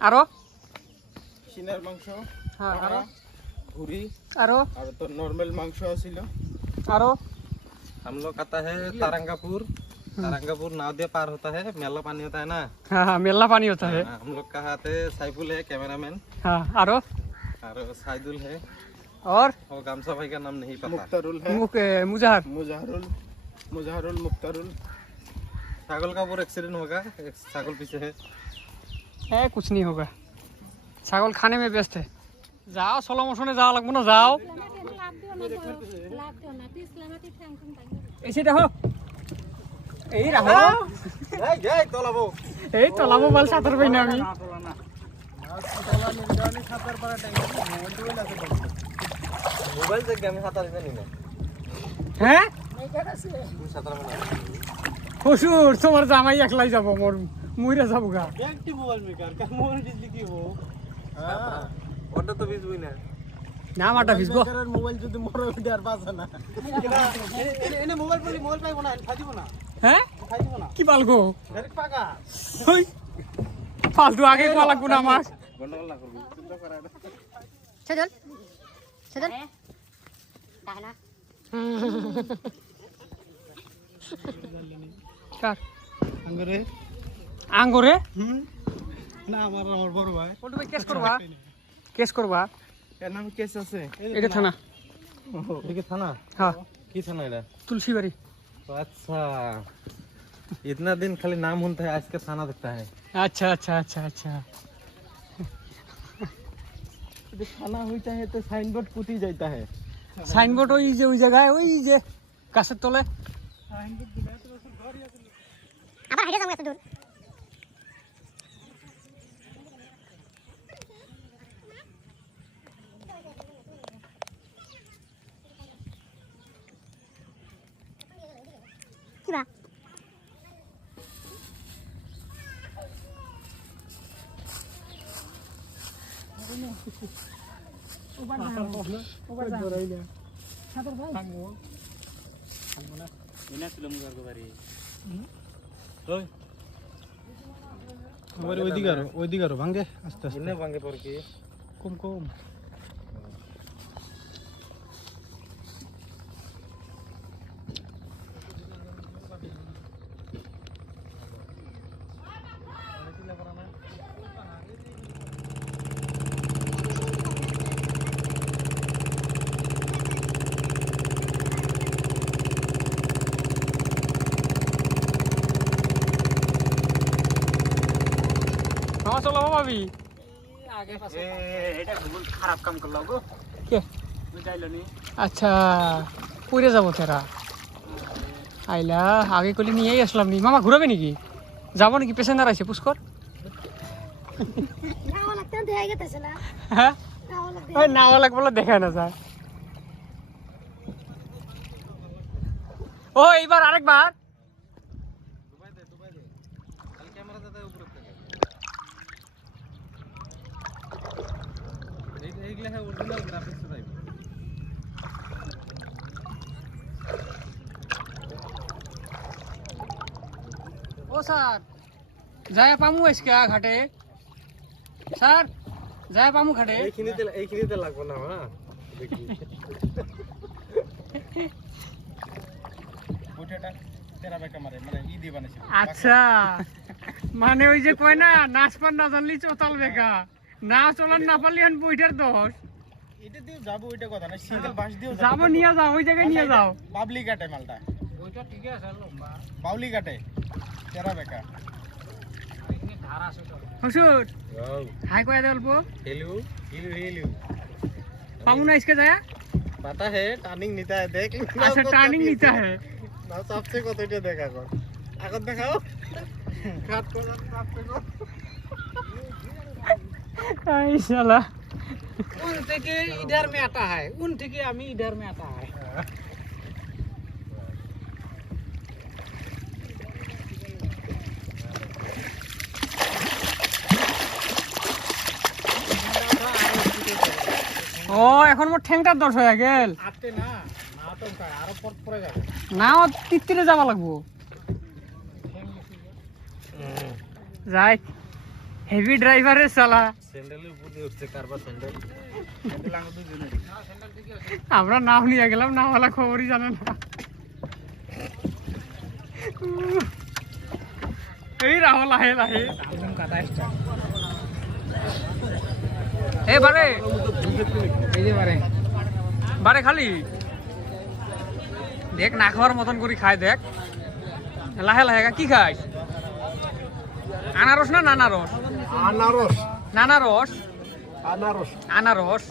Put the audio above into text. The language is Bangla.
আরো সিনার মাংস, হ্যাঁ আরো ভুরি আরো और तो नॉर्मल मांस আছিল। আরো हम लोग आता है तारंगापुर नाव दे पार होता है, मेला पानी होता है ना। हाँ मेला पानी होता है। हम लोग का आते साइफुल है कैमरामैन, हाँ आरो और साइदुल है, और गामसा भाई का नाम नहीं पता। मुख्तारुल है, मुजहर मुजहरुल मुख्तारुल। छागल का पूरा एक्सीडेंट होगा, एक छागल पीछे है। कुछ नहीं होगा, ছাগল খানে में व्यस्त है। যাও সোলো মোশনে যাওয়া লাগবো না, যাও এসে দেখো এই রাখো এই তলাবো বল সাঁতার পাই না আমি। मोबाइल से गेम खाता नहीं ना। হ্যাঁ तू सातारा में হুজুর তোমার জামাই একলাই যাব, মোর মুইরা যাবো গা। একটি মোবাইল মেকার কা মোবাইল বিজলি কি হো? हां ওটা তো বিজবই না। না মাটা ভিজবো মেকারের মোবাইল যদি মরে উঠে আর বাঁচে না। এনে মোবাইল বলি মোবাইল পাইবো না, খাইবো না। হ্যাঁ খাইবো না। কি পালগো ডাইরেক্ট পাকা। হই ফালতু আগে কোয়া লাগবো না আমার। গন্ডগোল না করবি। চিন্তা করা না। সেজল সেজল ডাকে না কার আঙ্গুরে আঙ্গুরে না আমার বড় ভাই। কোনটা ভাই কেস করবা এর নাম কেস আছে। এটা থানা। ठीक है थाना, हाँ की थाना है? तुलसी बाड़ी। अच्छा, इतना दिन खाली नाम होता है, आज का थाना दिखता है। अच्छा अच्छा अच्छा अच्छा যদি থানা হইতা হে তো সাইনবোর্ড পুতি যাইতা হে। সাইনবোর্ড ওই জায়গায় ওই যে গাছের তলে। আবার হেঁটে যাবো এত দূর। কি বা ওইদিকে আরো ভাঙ্গে আস্তে আস্তে। इन्हें भांगे पर की কম কম। আমার চলো ভাবি এটা খারাপ কাম করলো গো। কে বুঝাইলো নি। আচ্ছা পুরে যাবো তেরা আইলা আগে কলি নিয়েই আসলাম নি। মামা ঘুরাবে নাকি, যাবো নাকি? পেশেন্টার আছে পুষ্কর। নাও লাগতে দেয়া গেতেছে না। হ্যাঁ নাও লাগতে ওই নাও লাগবে বলে দেখায় না যায়। ও এইবার আরেকবার कैमरा देता है ऊपर एक है ओरिजिनल ग्राफिक्स टाइप। ও স্যার যায় পামু আজকে ঘাটে, স্যার যায় পামু ঘাটে। এইখিনিতে লাগবো না হ্যাঁ দেখি। ওইটা তেরা বেকা মারে মানে ই দিয়ে বানাইছে। আচ্ছা মানে ওই যে কয় না নাচপার না জানলি চোতাল বেকা, না চলার না পারলি এখন বইটার দোষ। এটা দিয়ে যাবো ওইটা কথা না, সিঙ্গেল বাস দিও যাবো নিয়ে যাও ওই জায়গায় নিয়ে যাও। বাবলি কাটে মালটা। ওইটা ঠিকই আছে লম্বা বাউলি কাটে তেরা বেকা। হুসুর হাই কয় অল্প हेलो हिलू हिलू পামু না আজকে যায়। पता है टर्निंग नीता है देख। আচ্ছা টার্নিং নিতে হয়। ना सबसे কত এটা দেখা কর আগত দেখাও কাট কর সামনে কর। आई साला उन থেকে इधर में आता है, उन থেকে আমি इधर में आता है। ও এখন মোর ঠ্যাংটার দোষ হয়ে গেল। আটতে না না তো আরো পর পরে যাবে। না ও তিত্তিরে যাওয়া লাগবো। যাই হেভি ড্রাইভারের চালা। স্যান্ডেলের উপর দিয়ে উঠছে কারবার স্যান্ডেল। আমরা নাম নিয়ে গেলাম, নামওয়ালা খবরই জানে না। এই রাহ লাহে লাহে বারে এই যে বারে খালি দেখ, না খাওয়ার মতন করে খায় দেখ, লাহে লাহে। কি খাস? আনারস না নানারস? আনারস নানারস আনারস আনারস।